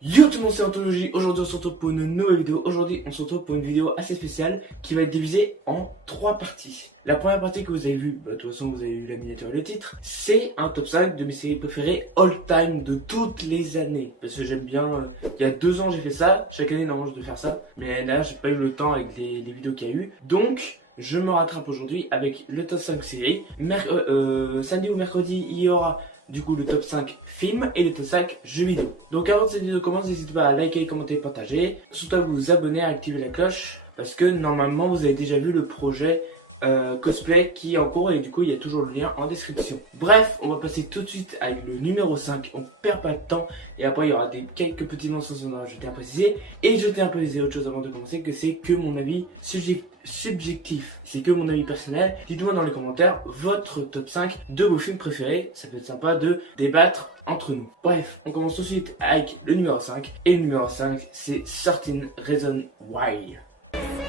Yo tout le monde, c'est Anthologie. Aujourd'hui on se retrouve pour une nouvelle vidéo. Aujourd'hui on se retrouve pour une vidéo assez spéciale qui va être divisée en 3 parties. La première partie que vous avez vue, de toute façon vous avez vu la miniature et le titre, c'est un top 5 de mes séries préférées all time de toutes les années. Parce que j'aime bien, il y a 2 ans j'ai fait ça, chaque année normalement je dois faire ça, mais là j'ai pas eu le temps avec les vidéos qu'il y a eu. Donc je me rattrape aujourd'hui avec le top 5 séries. Samedi ou mercredi il y aura du coup le top 5 films et le top 5 jeux vidéo. Donc avant que cette vidéo commence, n'hésitez pas à liker, commenter, partager. Surtout à vous abonner, à activer la cloche. Parce que normalement vous avez déjà vu le projet cosplay qui est en cours et du coup il y a toujours le lien en description. Bref, on va passer tout de suite avec le numéro 5, on perd pas de temps et après il y aura quelques petits mentions à jeter à préciser. Et je tiens à préciser autre chose avant de commencer, que c'est que mon avis subjectif, c'est que mon avis personnel. Dites-moi dans les commentaires votre top 5 de vos films préférés, ça peut être sympa de débattre entre nous. Bref, on commence tout de suite avec le numéro 5 et le numéro 5 c'est 13 Reasons Why.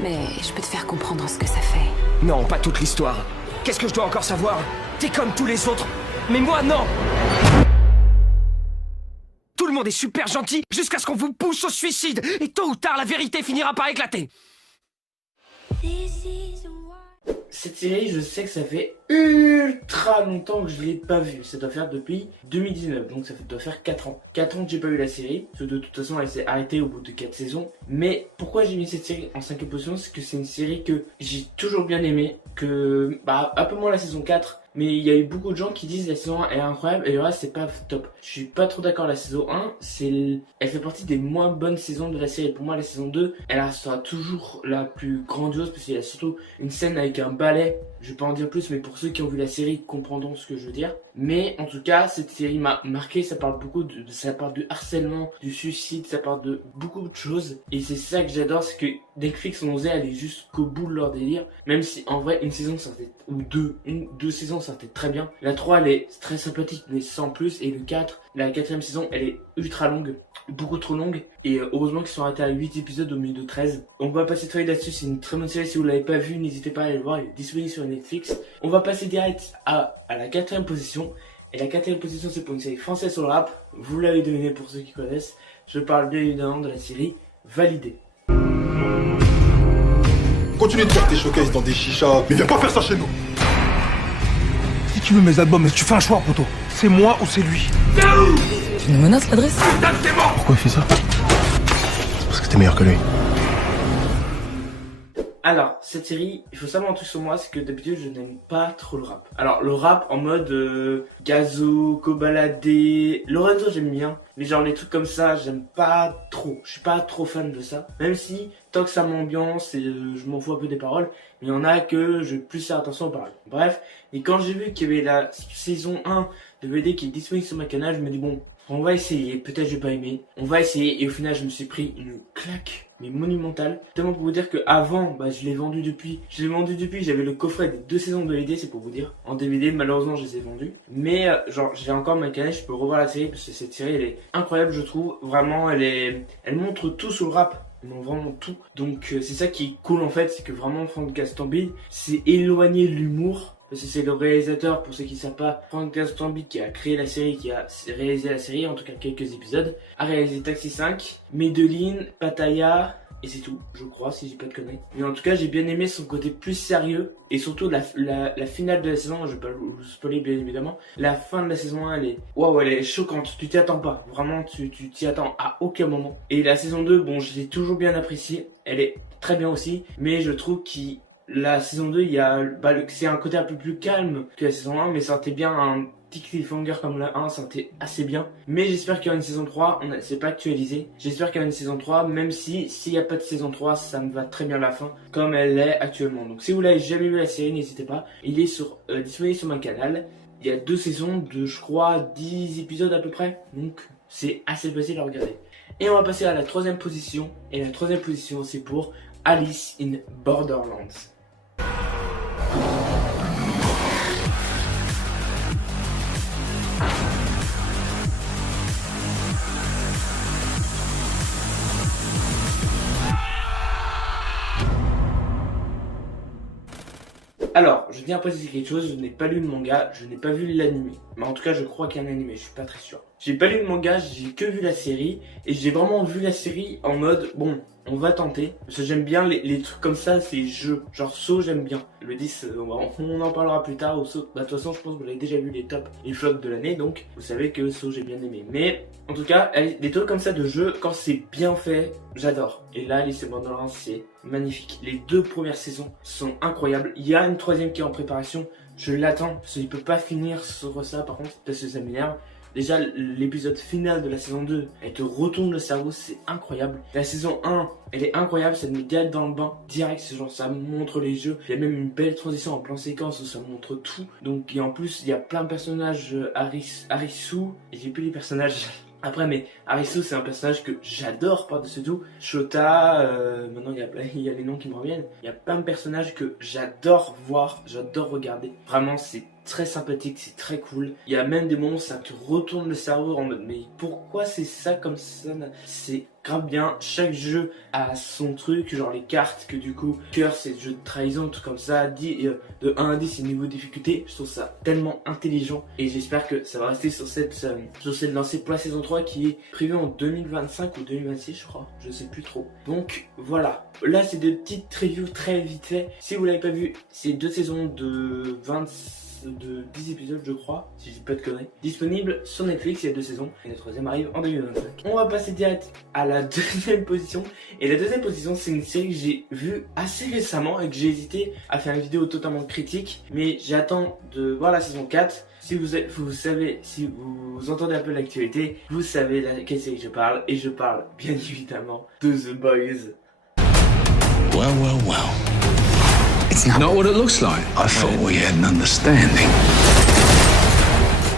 Mais je peux te faire comprendre ce que ça fait. Non, pas toute l'histoire. Qu'est-ce que je dois encore savoir? T'es comme tous les autres. Mais moi, non! Tout le monde est super gentil jusqu'à ce qu'on vous pousse au suicide. Et tôt ou tard, la vérité finira par éclater. Cette série, je sais que ça fait ultra longtemps que je l'ai pas vue. Ça doit faire depuis 2019, donc ça doit faire 4 ans. 4 ans que j'ai pas vu la série, parce que de toute façon elle s'est arrêtée au bout de 4 saisons. Mais pourquoi j'ai mis cette série en 5e position, c'est que c'est une série que j'ai toujours bien aimée, que un peu moins la saison 4. Mais il y a eu beaucoup de gens qui disent la saison 1 est incroyable et le reste c'est pas top. Je suis pas trop d'accord, la saison 1, elle fait partie des moins bonnes saisons de la série. Pour moi la saison 2, elle restera toujours la plus grandiose parce qu'il y a surtout une scène avec un ballet. Je vais pas en dire plus, mais pour ceux qui ont vu la série comprendront ce que je veux dire. Mais en tout cas, cette série m'a marqué, ça parle beaucoup ça parle du harcèlement, du suicide, ça parle de beaucoup de choses. Et c'est ça que j'adore, c'est que Netflix ont osé aller jusqu'au bout de leur délire. Même si en vrai, une saison ça fait, ou deux saisons ça fait très bien. La 3 elle est très sympathique, mais sans plus. Et le 4, la 4ème saison, elle est ultra longue, beaucoup trop longue. Et heureusement qu'ils sont arrêtés à 8 épisodes au milieu de 13. On va passer très vite là-dessus, c'est une très bonne série. Si vous l'avez pas vu, n'hésitez pas à aller le voir, il est disponible sur Netflix. On va passer direct à la 4ème position. Et la 4ème position, c'est pour une série française sur le rap. Vous l'avez deviné pour ceux qui connaissent. Je parle bien évidemment de la série Validé. Continue de faire tes showcases dans des chichas, mais viens pas faire ça chez nous. Si tu veux mes albums, mais tu fais un choix, poto. C'est moi ou c'est lui. Tu nous menaces l'adresse? Pourquoi il fait ça? Parce que t'es meilleur que lui. Alors, cette série, il faut savoir un truc sur moi, c'est que d'habitude je n'aime pas trop le rap. Alors, le rap en mode Gazo, Kobalade, Lorenzo j'aime bien, mais genre les trucs comme ça, j'aime pas trop. Je suis pas trop fan de ça. Même si, tant que ça m'ambiance et je m'en fous un peu des paroles, mais il y en a que je vais plus faire attention aux paroles. Bref, et quand j'ai vu qu'il y avait la saison 1 de VD qui est disponible sur ma canal, je me dis bon, on va essayer, peut-être je vais pas aimer. On va essayer et au final je me suis pris une claque, mais monumentale. Tellement pour vous dire que avant, je l'ai vendu depuis. J'avais le coffret des 2 saisons de VD, c'est pour vous dire. En DVD, malheureusement je les ai vendus. Mais genre j'ai encore ma canal, je peux revoir la série parce que cette série elle est incroyable je trouve. Vraiment elle montre tout sur le rap. Non, vraiment tout. Donc c'est ça qui est cool en fait, c'est que vraiment Franck Gastambide s'est éloigné de l'humour. Parce que c'est le réalisateur, pour ceux qui ne savent pas, Franck Gastambide qui a créé la série, qui a réalisé la série, en tout cas quelques épisodes, a réalisé Taxi 5, Medellin, Pattaya, et c'est tout, je crois, si j'ai pas de conneries. Mais en tout cas, j'ai bien aimé son côté plus sérieux, et surtout la finale de la saison, je vais pas vous spoiler bien évidemment, la fin de la saison 1, elle est choquante, tu t'y attends pas, vraiment, tu t'y attends à aucun moment. Et la saison 2, bon, je l'ai toujours bien appréciée, elle est très bien aussi, mais je trouve la saison 2, c'est un côté un peu plus calme que la saison 1, mais ça sentait bien un petit cliffhanger comme la 1, ça sentait assez bien. Mais j'espère qu'il y aura une saison 3, c'est pas actualisé. J'espère qu'il y aura une saison 3, même s'il n'y a pas de saison 3, ça me va très bien la fin, comme elle est actuellement. Donc si vous l'avez jamais vu la série, n'hésitez pas. Il est disponible sur mon canal. Il y a 2 saisons de, je crois, 10 épisodes à peu près. Donc c'est assez facile à regarder. Et on va passer à la 3ème position. Et la 3ème position, c'est pour Alice in Borderlands. Alors, je tiens à préciser quelque chose, je n'ai pas lu le manga, je n'ai pas vu l'anime. Mais en tout cas, je crois qu'il y a un animé, je suis pas très sûr. J'ai pas lu le manga, j'ai que vu la série. Et j'ai vraiment vu la série en mode, bon, on va tenter. Parce que j'aime bien les trucs comme ça, ces jeux. Genre Saw, j'aime bien. Le 10, on en parlera plus tard. Au Saw, bah, de toute façon, je pense que vous avez déjà vu les tops et les flops de l'année. Donc, vous savez que Saw, j'ai bien aimé. Mais, en tout cas, des trucs comme ça de jeux, quand c'est bien fait, j'adore. Et là, Alice in Borderland, c'est magnifique. Les 2 premières saisons sont incroyables. Il y a une 3e qui est en préparation. Je l'attends, parce qu'il peut pas finir sur ça, par contre, parce que ça m'énerve. Déjà, l'épisode final de la saison 2, elle te retourne le cerveau, c'est incroyable. La saison 1, elle est incroyable, ça te met direct dans le bain, direct, c'est genre ça montre les jeux. Il y a même une belle transition en plan séquence où ça montre tout. Donc, et en plus, il y a plein de personnages, Arisu, et j'ai plus les personnages après, mais Arisu, c'est un personnage que j'adore par-dessus tout. Shota, maintenant il y a les noms qui me reviennent. Il y a plein de personnages que j'adore voir, j'adore regarder. Vraiment, c'est très sympathique, c'est très cool. Il y a même des moments où ça te retourne le cerveau en mode, mais pourquoi c'est ça comme ça? C'est grave bien. Chaque jeu a son truc, genre les cartes que du coup, cœur c'est le jeu de trahison, tout comme ça. De 1 à 10 c'est niveau de difficulté. Je trouve ça tellement intelligent et j'espère que ça va rester sur cette lancée pour la saison 3 qui est prévue en 2025 ou 2026 je crois, je sais plus trop. Donc voilà, là c'est des petites reviews très vite fait. Si vous l'avez pas vu, c'est 2 saisons de 10 épisodes je crois, si je dis pas de conneries, disponible sur Netflix. Il y a 2 saisons et la 3e arrive en 2025. On va passer direct à la 2e position. Et la 2e position, c'est une série que j'ai vue assez récemment et que j'ai hésité à faire une vidéo totalement critique, mais j'attends de voir la saison 4. Si vous savez, si vous entendez un peu l'actualité, vous savez quelle série je parle, et je parle bien évidemment de The Boys. Well. It's not what it looks like. I thought we had an understanding.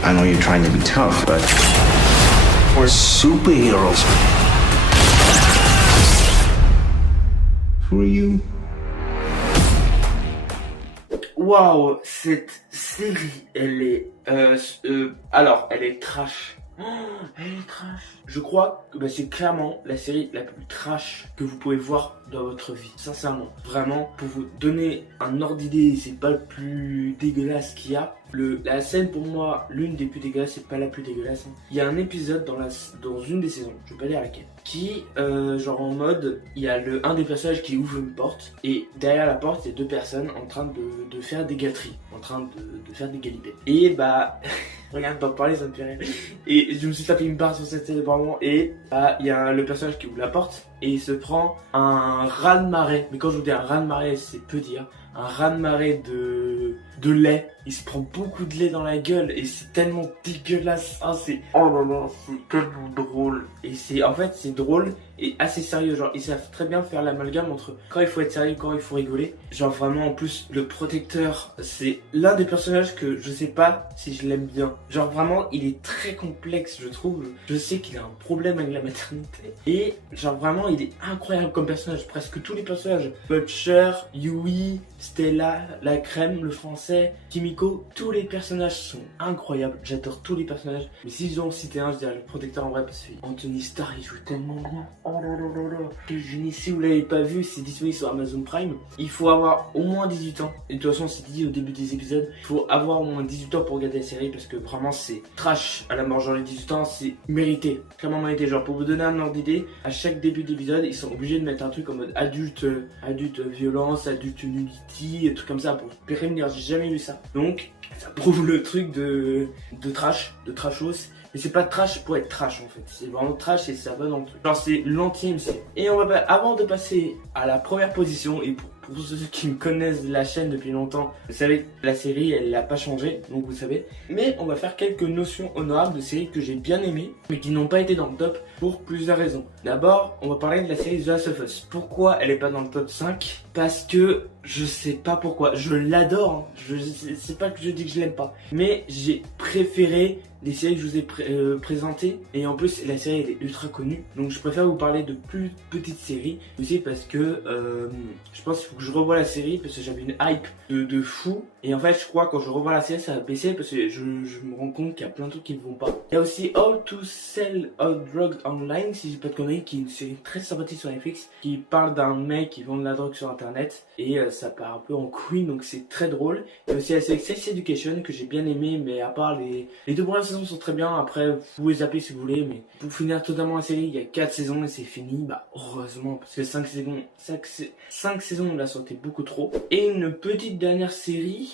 I know you're trying to be tough, but we're superheroes. Who are you? Waouh, cette série, elle est... alors, elle est trash. Oh, elle est trash. Je crois que c'est clairement la série la plus trash que vous pouvez voir dans votre vie. Sincèrement, vraiment, pour vous donner un ordre d'idée, c'est pas le plus dégueulasse qu'il y a. La scène pour moi, l'une des plus dégueulasses, c'est pas la plus dégueulasse. Il y a un épisode dans une des saisons, je vais pas dire laquelle, qui, genre en mode, il y a un des personnages qui ouvre une porte et derrière la porte, il y a 2 personnes en train de faire des gâteries, en train de faire des galipettes. Et bah, regarde, d'en parler, ça me fait rire. Et je me suis tapé une barre sur cette série vraiment et bah, il y a le personnage qui ouvre la porte et il se prend un raz-de-marée. Mais quand je vous dis un raz-de-marée, c'est peu dire. Un raz-de-marée de lait. Il se prend beaucoup de lait dans la gueule et c'est tellement dégueulasse. Oh là là, c'est tellement drôle. Et en fait, c'est drôle et assez sérieux. Genre, ils savent très bien faire l'amalgame entre quand il faut être sérieux et quand il faut rigoler. Genre, vraiment, en plus, le protecteur, c'est l'un des personnages que je sais pas si je l'aime bien. Genre, vraiment, il est très complexe, je trouve. Je sais qu'il a un problème avec la maternité. Et, genre, vraiment, il est incroyable comme personnage. Presque tous les personnages. Butcher, Yui, Stella, la crème, le français, Kimiko, tous les personnages sont incroyables. J'adore tous les personnages. Mais si je dois en citer un, je dirais le protecteur en vrai parce que Anthony Starr, il joue tellement bien. Oh là là là là. Quel génie. Si vous l'avez pas vu, c'est disponible sur Amazon Prime. Il faut avoir au moins 18 ans. Et de toute façon, c'est dit au début des épisodes. Il faut avoir au moins 18 ans pour regarder la série parce que vraiment, c'est trash à la mort. Genre les 18 ans, c'est mérité. Clairement mérité. Genre pour vous donner un ordre d'idée, à chaque début d'épisode, ils sont obligés de mettre un truc en mode adulte violence, adulte nudity, et trucs comme ça pour prévenir. J'ai jamais vu ça. Donc, ça prouve le truc de trashos. Mais c'est pas trash pour être trash en fait. C'est vraiment trash et ça va dans le truc. Genre c'est l'anti MC. Et avant de passer à la première position, et pour ceux qui me connaissent la chaîne depuis longtemps, vous savez que la série elle n'a pas changé, donc vous savez. Mais on va faire quelques notions honorables de séries que j'ai bien aimées, mais qui n'ont pas été dans le top pour plusieurs raisons. D'abord, on va parler de la série The Last of Us. Pourquoi elle est pas dans le top 5 ? Parce que je sais pas pourquoi. Je l'adore, hein. C'est pas que je dis que je l'aime pas. Mais j'ai préféré les séries que je vous ai présentées. Et en plus, la série elle est ultra connue. Donc je préfère vous parler de plus petites séries. Aussi parce que je pense qu'il faut que je revoie la série parce que j'avais une hype de fou. Et en fait, je crois quand je revois la série, ça va baisser parce que je me rends compte qu'il y a plein de trucs qui ne vont pas. Il y a aussi How to Sell Our Drugs Online, si j'ai pas de conneries, qui est une série très sympathique sur Netflix, qui parle d'un mec qui vend de la drogue sur internet. Et ça part un peu en couille, donc c'est très drôle. Il y a aussi la série Sex Education que j'ai bien aimé, mais à part les 2 premières saisons sont très bien. Après, vous pouvez zapper si vous voulez, mais pour finir totalement la série, il y a 4 saisons et c'est fini. Bah, heureusement, parce que 5 saisons, on l'a sauté beaucoup trop. Et une petite dernière série.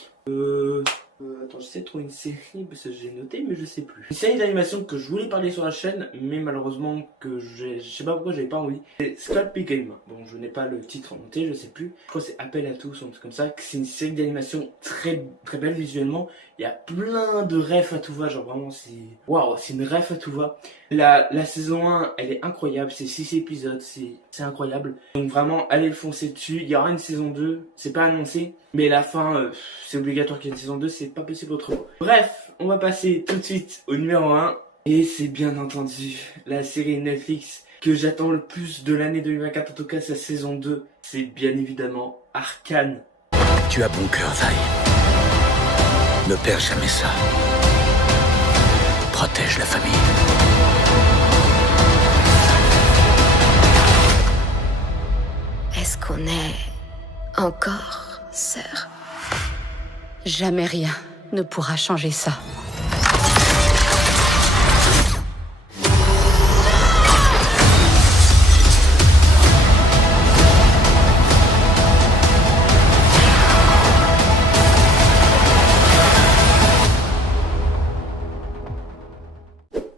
Attends, j'essaie de trouver une série parce que j'ai noté, mais je sais plus. Une série d'animation que je voulais parler sur la chaîne, mais malheureusement que je sais pas pourquoi j'avais pas envie. C'est Squid Game. Bon, je n'ai pas le titre noté, je sais plus. Je crois que c'est Appel à tous ou un truc comme ça. C'est une série d'animation très très belle visuellement. Il y a plein de refs à tout va, genre vraiment c'est waouh, c'est une ref à tout va. La saison 1, elle est incroyable, c'est 6 épisodes, c'est incroyable. Donc vraiment, allez le foncer dessus. Il y aura une saison 2, c'est pas annoncé, mais la fin, c'est obligatoire qu'il y ait une saison 2, c'est pas possible autrement. Bref, on va passer tout de suite au numéro 1. Et c'est bien entendu la série Netflix que j'attends le plus de l'année 2024, en tout cas sa saison 2. C'est bien évidemment Arcane. Tu as bon cœur, Vi. Ne perds jamais ça. Protège la famille. Est-ce qu'on est encore sœurs? Jamais rien ne pourra changer ça.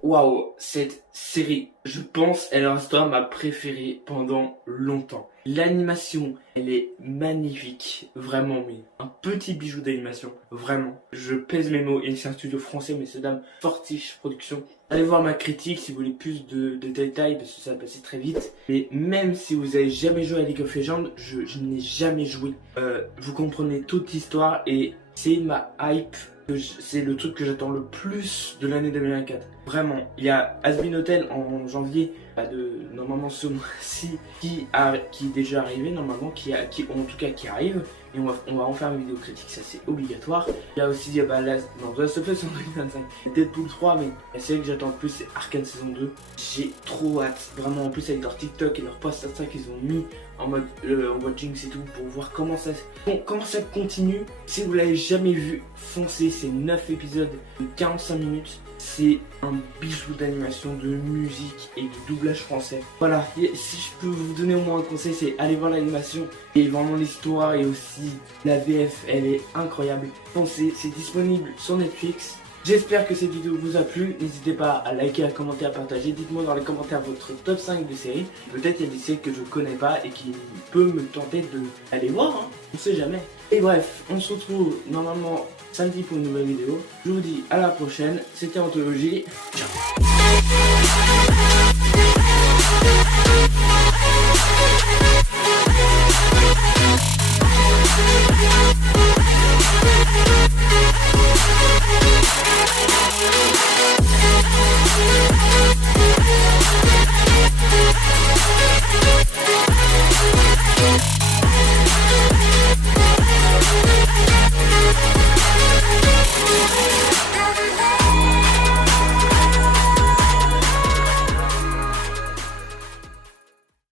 Waouh, cette série, je pense, elle restera ma préférée pendant longtemps. L'animation, elle est magnifique, vraiment, mais un petit bijou d'animation, vraiment. Je pèse mes mots, et c'est un studio français, mais c'est Dame Fortiche Production. Allez voir ma critique si vous voulez plus de détails, parce que ça va passer très vite. Mais même si vous avez jamais joué à League of Legends, je n'ai jamais joué. Vous comprenez toute l'histoire et c'est ma hype. C'est le truc que j'attends le plus de l'année 2024. Vraiment, il y a Asbin Hotel en janvier, normalement ce mois-ci, qui est déjà arrivé, normalement, qui arrive. Et on va en faire une vidéo critique, ça c'est obligatoire. Il y a aussi The Last of Us en 2025, Deadpool 3, mais la série que j'attends le plus c'est Arcane saison 2. J'ai trop hâte, vraiment, en plus avec leur TikTok et leur post Insta qu'ils ont mis en mode watching et tout, pour voir comment ça continue. Si vous l'avez jamais vu, foncez, c'est 9 épisodes de 45 minutes. C'est un bijou d'animation, de musique et de doublage français. Voilà, si je peux vous donner au moins un conseil, c'est aller voir l'animation et vraiment l'histoire et aussi la VF, elle est incroyable. Foncez, c'est disponible sur Netflix. J'espère que cette vidéo vous a plu. N'hésitez pas à liker, à commenter, à partager. Dites-moi dans les commentaires votre top 5 de séries. Peut-être il y a des séries que je connais pas et qui peut me tenter d'aller voir, hein. On sait jamais. Et bref, on se retrouve normalement samedi pour une nouvelle vidéo. Je vous dis à la prochaine. C'était Anthologie. Ciao.